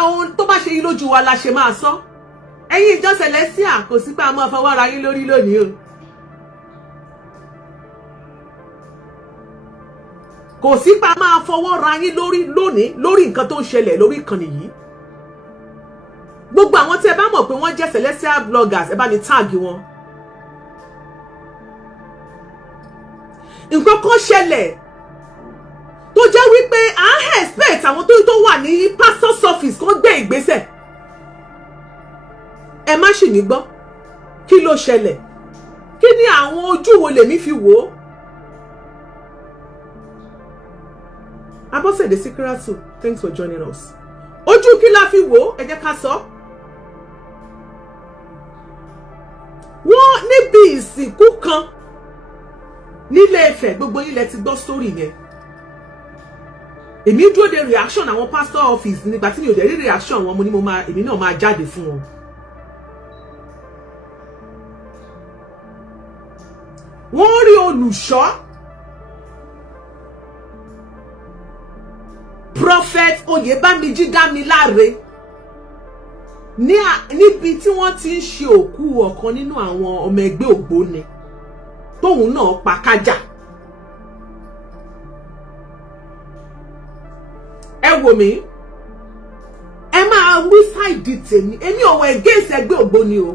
àwọn tó bá ṣe yín lójú wa la ṣe máa sọ. Ẹ̀yin Ijo Celestia kò sí pé a máa fọwọ́ ra yín lórí lónìí o. Kò sí pé a máa fọwọ́ ra yín lórí lónìí lórí nǹkan tó ń ṣẹlẹ̀ lórí ìkànnì yìí. Gbogbo àwọn tí ẹ bá mọ̀ pé wọ́n jẹ́ Celestia bloggers ẹ bá mi tag wọn. Nǹkan kan ṣẹlẹ̀ tó jẹ́ wípé à expect àwọn tó wà ní pastor's office kó gbé ìgbésẹ̀. Ẹ má ṣì mí gbọ́. Kí ló ṣẹlẹ̀? Kí ni àwọn ojú wo lèmi fi wò ó? Abosede Sikiratu, thanks for joining us. Ojú kí la fi wò ó? Ẹ jẹ́ ká sọ. Wọ́n níbi ìsìnkú kan nílé Ifẹ̀, gbogbo yín lẹ ti gbọ́ story yẹn. Èmi dúró de reaction àwọn pastor office nígbà tí mi ò dẹ̀ rí reaction wọn mo ní èmi náà máa jáde fún wọn. Wọ́n rí olùṣọ́ Prophet Oyebamiji Damilare níbi tí wọ́n ti ń ṣe òkú ọ̀kan nínú àwọn ọmọ ẹgbẹ́ ògbóni tóun náà pa kájà. Ẹ wò mí, ẹ máa wí sáìdì tèmi, èmi ò wọ against ẹgbẹ́ ògbóni o,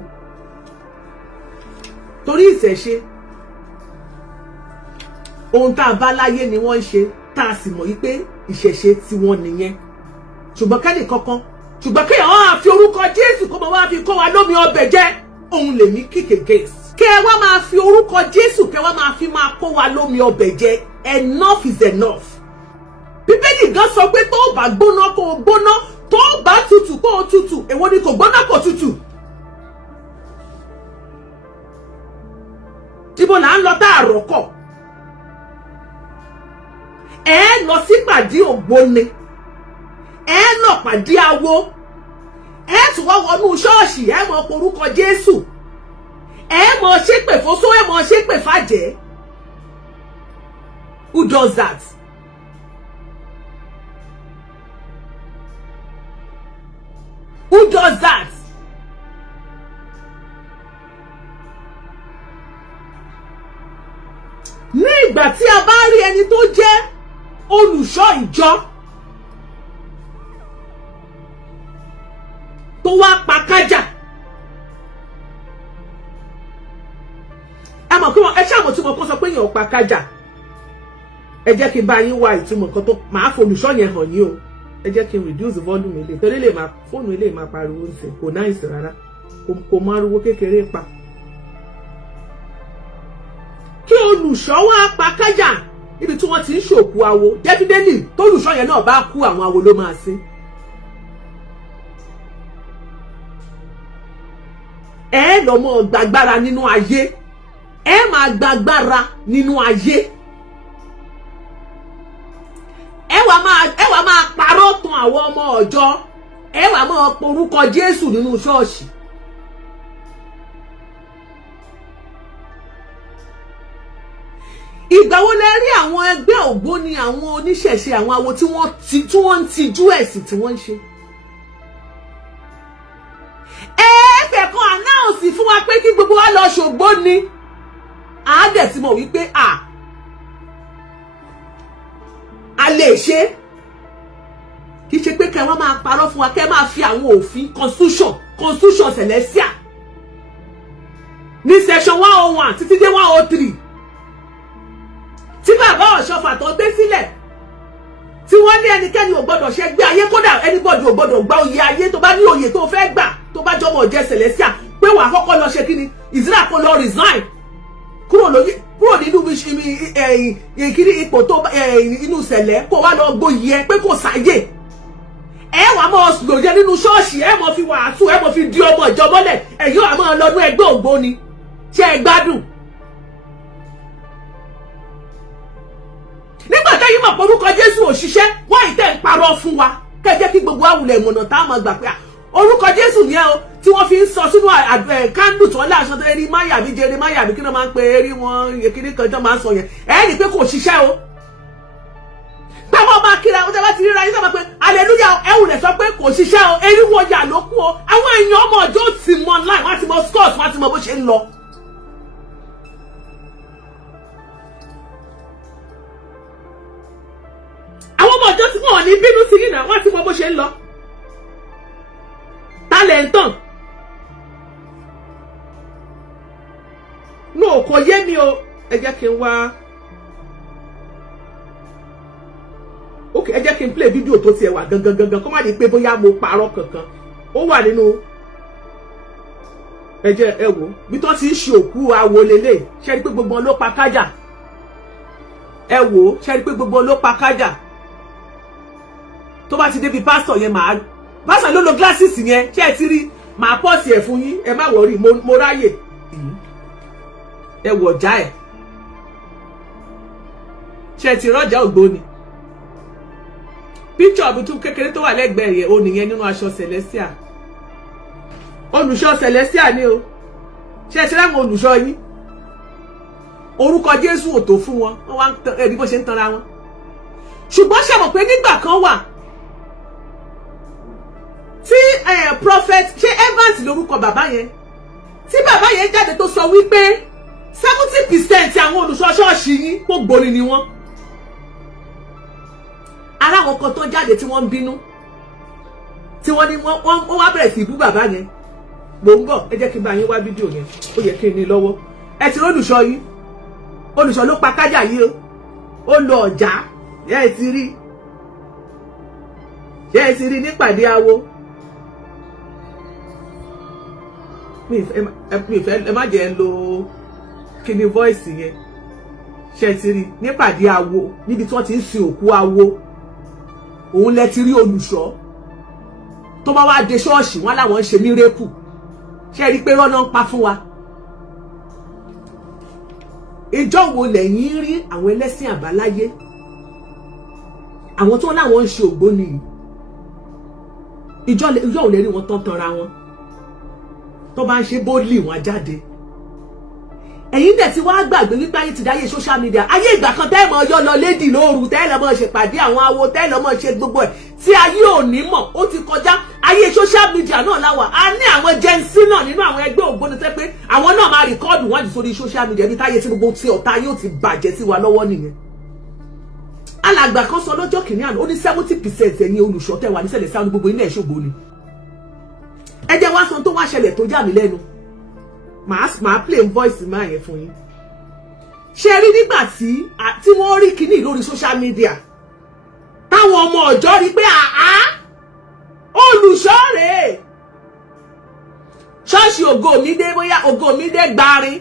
torí ìṣẹ̀ṣe ohun tá a bá láyé ni wọ́n ń ṣe tá a sì mọ̀ wípé ìṣẹ̀ṣe tí wọ́n nìyẹn. Ṣùgbọ́n kẹ́ni kankan ṣùgbọ́n kéèyàn á fi orúkọ Jésù kó máa wá fi kó wa lómi ọbẹ̀ jẹ́ òun lèmi kick against. Kẹ́ ẹ wá máa fi orúkọ Jésù kẹ́ wá máa fi máa kó wa lómi ọbẹ̀ jẹ́. Enough is enough. Bíbélì gan sọ pé tó bá gbóná kó o gbóná, tó bá tutù kó o tutù, èwo ni kò gbóná kò tutù. Ibo là ń lọ tá àròkọ. Ẹ lọ sí pàdé ògbóni, ẹ lọ pàdé awo, ẹ tún wá wọnú ṣọ́ọ̀ṣì, ẹ mọ orúkọ Jésù, ẹ mọ ṣépè fóṣó, ẹ mọ ṣépè fàjẹ́. Who does that? Who does that? Ní ìgbà tí a bá rí ẹni tó jẹ́ olùṣọ́ ìjọ tó wá pa kájà, ẹ mọ̀ pé ẹ ṣàmọ̀ tí mo kọ́ sọ pé èèyàn pa kájà. Ẹ jẹ́ kí n bá yín wá ìtumọ̀ kan tó máa folùṣọ́ yẹn hàn yín o. Ẹ jẹ́ kí n reduce volume ilé torí lè máa fóònù ilé máa pariwo nsìn kò náìsì rárá, kò máa ariwo kékeré pa. Kí olùṣọ́ wá pa kájà níbi tí wọ́n ti ń ṣòkú awo, definitely tólùṣọ́ yẹn náà bá kú àwọn awo ló máa sin. Ẹ lọ mọ gbàgbára nínú ayé, ẹ máa gbàgbára nínú ayé. Ẹ wá máa parọ́ tàn àwọn ọmọ ọjọ́, ẹ wá máa porúkọ Jésù nínú ṣọ́ọ̀ṣì. Ìgbà wo lẹ rí àwọn ẹgbẹ́ ògbóni, àwọn oníṣẹ̀ṣe, àwọn awo tí wọ́n ń tijú ẹ̀sìn tí wọ́n ń ṣe? Ẹ fẹ́ kan announce fún wa pé kí gbogbo wa lọ ṣògbóni. A dẹ̀ ti mọ̀ wípé a lè ṣe. Kì í ṣe pé kẹ́ wá máa parọ́ fún wa, kẹ́ máa fi àwọn òfin constitution Celestia ní section 101 títí dé 103 tí bàbá Ọ̀ṣọ́fà tó gbé sílẹ̀, tí wọ́n ní ẹnikẹ́ni ò gbọ́dọ̀ ṣe gbé ayé, kódà anybody ò gbọ́dọ̀ gba oyè ayé. Tó bá ní oyè tó fẹ́ gbà, tó bá jọmọ jẹ́ Celestia, pé wàá kọ́kọ́ lọ ṣe kíni, Isele kó lọ resign kúrò nínú ìkíní ipò tó inú Sele, kó wá lọ gboyè ẹ pé kò sáyè. Ẹ wá mọ́ lòdì nínú ṣọ́ọ̀ṣì, ẹ mọ́ fi wàásù, ẹ mọ́ fi di ọmọ ìjọ mọ́lẹ̀, ẹ̀yin wá máa lọ́dún ẹgbẹ́ ògbóni. Ṣé ẹ gbádùn? Nígbà tẹ́yìn mọ̀ pé orúkọ Jésù ò ṣiṣẹ́, wọ́n ìtẹ́ ń parọ́ fún wa. Kẹ́ jẹ́ kí gbogbo àwùlẹ̀ ìmọ̀nà tá a máa gbà pé orúkọ Jésù ni ẹ o, tí wọ́n fi ń sọ sínú kándù tí wọ́n láṣọ tó rí máyà bí jẹrẹ máyà bí kí ló máa ń pe eré wọn, èkìrí kan tó máa ń sọ yẹn. Ẹ rí i pé kò ṣiṣẹ́ o. Gbà máa máa kíra ó tẹ́ bá ti ríra yín sábà pé hallelujah ẹ wù lẹ̀ sọ pé kò ṣiṣẹ́ o eriwo ọjà ló kú o àwọn èèyàn ọmọ ọjọ́ ti mọ online wọ́n ti mọ scores wọ́n ti mọ bó ṣe ń lọ. àwọn ọmọ ọjọ́ tí wọ́n ní bínú sí yìí náà wọ́n ti mọ bó ṣe ń lọ. talentan no kò yé mi o ẹ jẹ́ kí n wá. ok ẹ jẹ́ kí n play fídíò tó tiẹ̀ wà gangan kó má di pé bóyá mo parọ́ kankan ó wà nínú ẹ jẹ́ ẹ wò bí tó ti ń ṣe òkú awo lélẹ̀ ṣe rí pé gbogbo ló pa kájà ẹ wò ṣe rí pé gbogbo ló pa kájà tó bá ti débi pásítọ̀ yẹn màá pásítọ̀ ló lo glasses yẹn ṣé ẹ ti rí màá pọ́ọ̀sì ẹ̀ fún yín ẹ má wọrí mo ráyè ẹ wò ọ̀já ẹ̀ ṣé ẹ ti rọ́jà ògbóni picture bí tún kékeré tó wà lẹ́gbẹ̀ẹ́ yẹn ó nìyẹn nínú aṣọ Celestia olùṣọ́ Celestia ni o ṣe ti ráwọn olùṣọ́ yín orúkọ Jésù ò tó fún wọn wọ́n wá ẹ̀rí bó ṣe ń tanra wọn ṣùgbọ́n ṣe mọ̀ pé nígbà kan wà tí prophet ṣe Evans lórúkọ bàbá yẹn tí bàbá yẹn jáde tó sọ wípé 70% àwọn olùṣọ́ ṣọ́ọ̀ṣì yín kó gbóni ni wọ́n ara àwọn kan tó jáde tí wọ́n ń bínú tí wọ́n ní wọ́n wá bẹ̀rẹ̀ sí bú bàbá yẹn mò ń bọ̀ ẹ jẹ́ kí n bá yín wá fídíò yẹn ó yẹ kí n ní lọ́wọ́ ẹ ti rí olùṣọ́ yín olùṣọ́ ló pa kájà yìí o ó lọ ọ̀já yẹ́ ẹ ti rí nípàdé awo mi ìfẹ́ ẹ má jẹ́ ń lo kíni voice yẹn ṣe ti rí nípàdé awo níbi tí wọ́n ti ń sin òkú awo òun lẹ ti rí olùṣọ́ tó bá wá dé ṣọ́ọ̀ṣì wọn láwọn ń ṣe mírèkù ṣe rí pé rọ́nà ń pa fún wa. ìjọ wo lẹ́yìn rí àwọn ẹlẹ́sìn àbáláyé àwọn tó láwọn ń ṣe ògbóni ìjọ ò lè rí wọn tán tanra wọn tó bá ń ṣe bóòlì wọn jáde. ẹ̀yin dẹ̀ ti wá gbàgbé wípé ayé ti dáyé social media ayé ìgbà kan tẹ́ mọ̀ yọ lọ lédì lóru tẹ́ lọ mọ̀ ṣèpàdé àwọn awo tẹ́ lọ mọ̀ ṣe gbogbo ẹ̀ tí ayé ò ní mọ̀ ó ti kọjá ayé social media náà láwà á ní àwọn Gen Z náà nínú àwọn ẹgbẹ́ ògbóni tẹ́ pé àwọn náà máa rìkọ́ọ̀dù wọ́n jù sórí social media bí táyé tí gbogbo tí ọ̀tá yóò ti bàjẹ́ sí wa lọ́wọ́ nìyẹn. alàgbà kan sọ lọ́jọ́ kìíní àná ó ní 70% ẹ̀yin olùṣọ́ tẹ́ wà ní Celestia ní gbogbo ilé ẹ̀ṣọ́ ògbóni. ẹ jẹ́ wá sọ tó wá ṣẹlẹ̀ tó já mi lẹ́nu màá play voice máa yẹn fún yín ṣe rí nígbà tí wọ́n rí kíní lórí social media táwọn ọmọ ọ̀jọ́ rí pé olùṣọ́ rèé ṣọ́ọ̀ṣì Ògòmídé bóyá Ògòmídé gbarin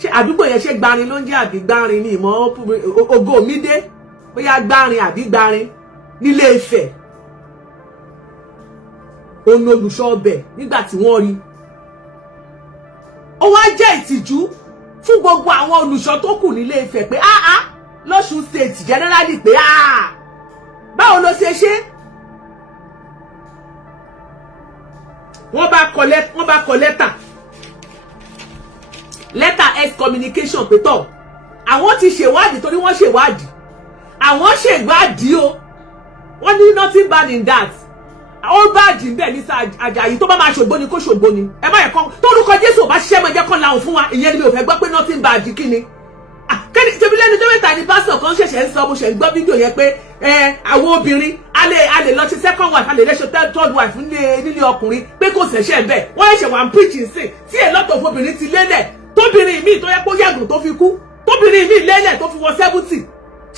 ṣe àdúgbò yẹn ṣe gbarin ló ń jẹ́ àbí gbarin ní ìmọ̀ Ògòmídé bóyá gbarin àbí gbarin nílé Ifẹ̀ òun olùṣọ́ ọbẹ̀ nígbà tí wọ́n rí ó wá jẹ́ ìtìjú fún gbogbo àwọn olùṣọ́ tó kù nílé Ifẹ̀ pé lọ́ṣùn state generally pé báwo ló ṣe ṣe wọ́n bá kọ lẹ́tà excommunication pé tọ̀ àwọn ti ṣèwádìí torí wọ́n ṣèwádìí àwọn ṣèwádìí o wọ́n ní nothing bad in that ó báàjì ń bẹ̀ ní Àjàyí tó bá máa ṣògbóni kó ṣògbóni ẹ má yẹ kán tórúkọ Jésù ò bá ṣiṣẹ́ mọ́ jẹ́ kán láhùn fún wa ìyẹn ni mi ò fẹ́ gbọ́ pé nothing bad kí ni. kẹ́ni tẹ́bi lẹ́nu tó mẹ́ta ni pásítọ̀ kan ṣẹ̀ṣẹ̀ ń sọ mo ṣẹ̀ ń gbọ́ fídíò yẹn pé àwọn obìnrin a lè lọ ṣe second wife a lè lẹ́ṣọ third wife nílé ọkùnrin pé kò ṣẹ̀ṣẹ̀ ń bẹ̀ wọ́n ṣẹ̀ wà ń preach sí tí a lot of obìnrin ti lélẹ̀ tóbìnrin míì tó yẹ kó yàgùn tó fi kú tóbìnrin míì lélẹ̀ tó fi wọ 70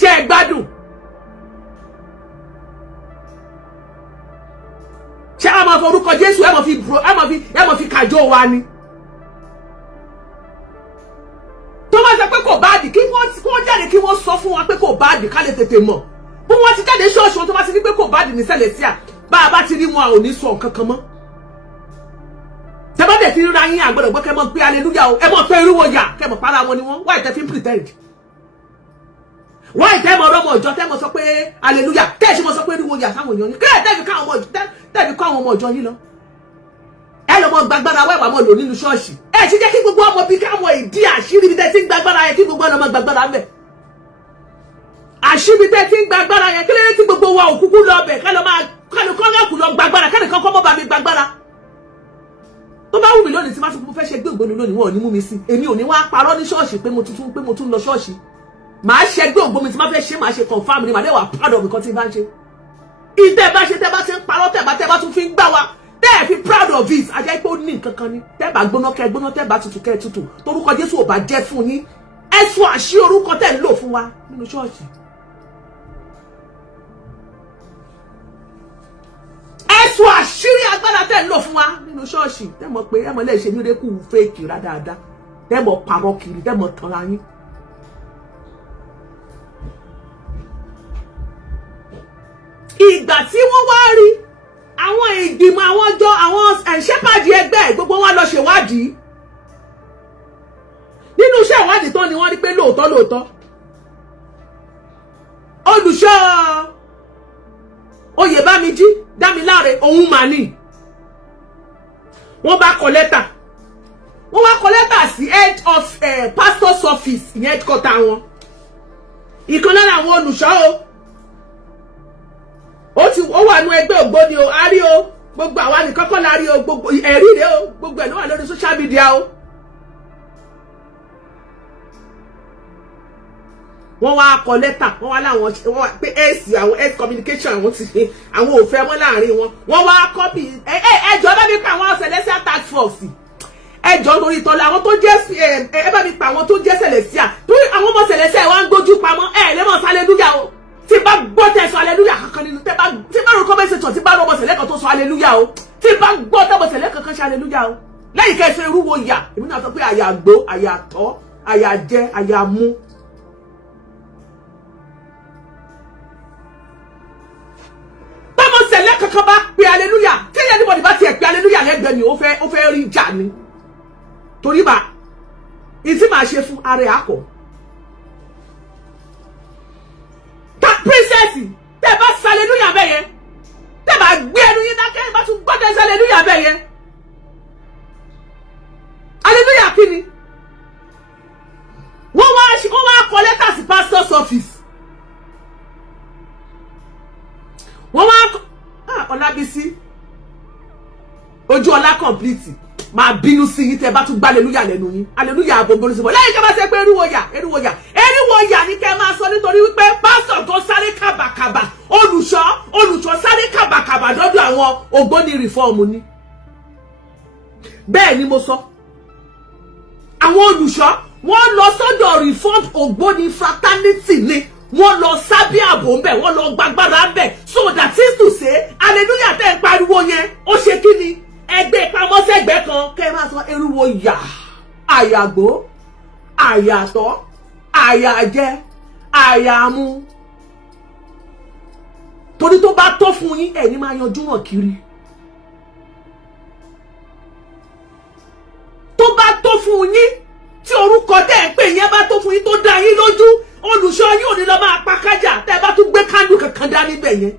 ṣe é gbádùn. ṣé a máa forúkọ Jésù ẹ máa fi kàjọ wa ni tó bá sọ pé kò báàdì kí wọ́n jáde kí wọ́n sọ fún wa pé kò báàdì ká lè tètè mọ̀ bí wọ́n ti jáde ṣọ́ọ̀ṣì wọn tó bá ti rí pé kò báàdì ní Celestia bá a bá ti rí wọn a ò ní sọ nǹkan kan mọ́ tẹ́ bá dẹ̀ ti ríra yín àgbọ̀dọ̀ gbọ́ kẹ́ mọ́ pé hallelujah o ẹ mọ̀ fẹ́ irúwọ̀ yà kẹ́ mọ̀ para wọn ni wọ́n wáyé tẹ́ fi ń pretend wáyé tẹ́ mọ̀ ọmọ ọjọ́ tẹ́ mọ̀ sọ pé hallelujah tẹ́ ṣe mọ̀ sọ pé irúwọ̀ yà sáwọn èèyàn ni kẹ́ tẹ́ fi ká àwọn ọmọ ọjọ́ yín lọ ẹ lọ mọ gbàgbára wẹwà mọ lò nínú ṣọ́ọ̀ṣì ẹ ti jẹ́ kí gbogbo ọmọ bíi káwọn ìdí àṣírí bíi tẹsí gbàgbára yẹ kí gbogbo ọmọ gbàgbára ń bẹ àṣíbi tẹ́ ti ń gba agbára yẹn kílẹ̀ tí gbogbo wa òkúkú lọ bẹ̀ ká lọ máa kálù kọ́ńgàkù lọ gba agbára kẹ́ni kankan mọ́ bá mi gba agbára tó bá wù mí lónìí tí má tún fẹ́ ṣe gbé ògbóni lónìí wọn ò ní mú mi sí èmi ò ní wá parọ́ ní ṣọ́ọ̀ṣì pé mo tún lọ ṣọ́ọ̀ṣì màá ṣe gbé ògbómi tí má fẹ́ ṣe màá ṣe confirm ni màá dé wà proud of nǹkan tí bá ń ṣe ìtẹ́ bá ṣe tẹ́ bá ti ń parọ́ tẹ́ bá tún fi ń gbá wa tẹ́ ẹ̀ fi proud of it ajá pé ó ní nǹkan kan ni tẹ́ bá gbóná kẹ́ gbóná tẹ́ bá tutù kẹ́ tutù torúkọ Jésù ò bá jẹ́ fún yín ẹ sọ àṣì orúkọ tẹ́ ń lò fún wa nínú ṣọ́ọ̀ṣì ẹ sọ àṣírí agbára tẹ́ ń lò fún wa nínú ṣọ́ọ̀ṣì tẹ́ mọ̀ pé ẹ mọ̀ lè ṣe mírèkù fake rádáadáa tẹ́ mọ̀ parọ́ kiri tẹ́ mọ̀ tanra yín. ìgbà tí wọ́n wá rí àwọn ìgbìmọ̀ àwọn ọjọ́ àwọn ṣẹ́pàdì ẹgbẹ́ gbogbo wọn lọ ṣèwádìí nínú iṣẹ́ ìwádìí tán ni wọ́n rí pé lóòótọ́ olùṣọ́ Oyèbámijí Dámiláre òun mà ní wọ́n bá kọ lẹ́tà sí head of pastor's office ìyẹn headquarter wọn ìkan lára àwọn olùṣọ́ ó wà nú ẹgbẹ́ ògbóni o a rí o gbogbo àwa nìkan kọ́ la rí o gbogbo ẹ̀rí rẹ̀ o gbogbo ẹ̀ ló wà lórí social media o wọ́n wá kọ lẹ́tà wọ́n wá láwọn pé èsì àwọn health communication àwọn ti ṣe àwọn òfẹ́ mọ́ láàrin wọn wọ́n wá kọ́pì ẹjọ́ bá mi pa àwọn Celestia task force ẹjọ́ lórí ìtọ́lá àwọn tó jẹ́ ẹ bá mi pa àwọn tó jẹ́ Celestia torí àwọn ọmọ Celestia wá ń gbójú pamọ́ lẹ́mọ̀ hallelujah o tí bá gbọ́ tẹ́ sọ hallelujah kankan nínú tí bá rò kọ́mẹ́sẹ̀tọ̀ tí bá rọ ọmọ Celestia kan tó sọ hallelujah o tí bá gbọ́ tẹ́bọ̀ Celestia kankan ṣe hallelujah o lẹ́yìn kẹsẹ̀ irúwo yà èmi náà sọ pé àyà gbó àyà tọ́ àyà jẹ àyà mú. tọ́mọ Celestia kankan bá pe hallelujah tí ẹni bọ̀dì bá tiẹ̀ pe hallelujah lẹ́gbẹ̀ẹ́ mi ó fẹ́ rí jà ni torí bá ìtí màá ṣe fún ara ẹ̀ àkọ́. princess tẹ́ bá hallelujah bẹ́ẹ̀ yẹn tẹ́ bá gbé ẹnu yín dákẹ́ bá tún gbọ́dọ̀ hallelujah bẹ́ẹ̀ yẹn hallelujah kí ni wọ́n wá kọ lẹ́tà sí pastor's office wọ́n wá Ọlábísí ojú ọlá complete máa bínú sí yín tẹ́ bá tún gbá hallelujah lẹ́nu yín hallelujah gbogbo nísìmọ̀ lẹ́yìn kẹ́ bá ṣe pé eriwo yà ní kẹ́ máa sọ nítorí wípé pásítọ̀ tó sáré kàbàkàbà olùṣọ́ sáré kàbàkàbà lọ́dọ̀ àwọn ògbóni reform ni bẹ́ẹ̀ ni mo sọ àwọn olùṣọ́ wọ́n lọ sọ́dọ̀ reform ògbóni fraternity ni wọ́n lọ sábẹ́ ààbò ń bẹ̀ wọ́n lọ gbàgbára ń bẹ̀ so that is to say hallelujah tẹ́ ń pariwo yẹn ó ṣe kí ni ẹgbẹ́ pamọ́sẹ́gbẹ́ kan kẹ́ máa sọ eriwo yà àyàgbó àyàtọ̀ àyàjẹ àyàmú torí tó bá tó fún yín ẹ̀ ní máa yanjú hàn kiri tó bá tó fún yín tí orúkọ tẹ́ ń pè yẹn bá tó fún yín tó dá yín lójú olùṣọ́ yín ò ní lọ máa pa kájà tẹ́ bá tún gbé kándù kankan dá níbẹ̀ yẹn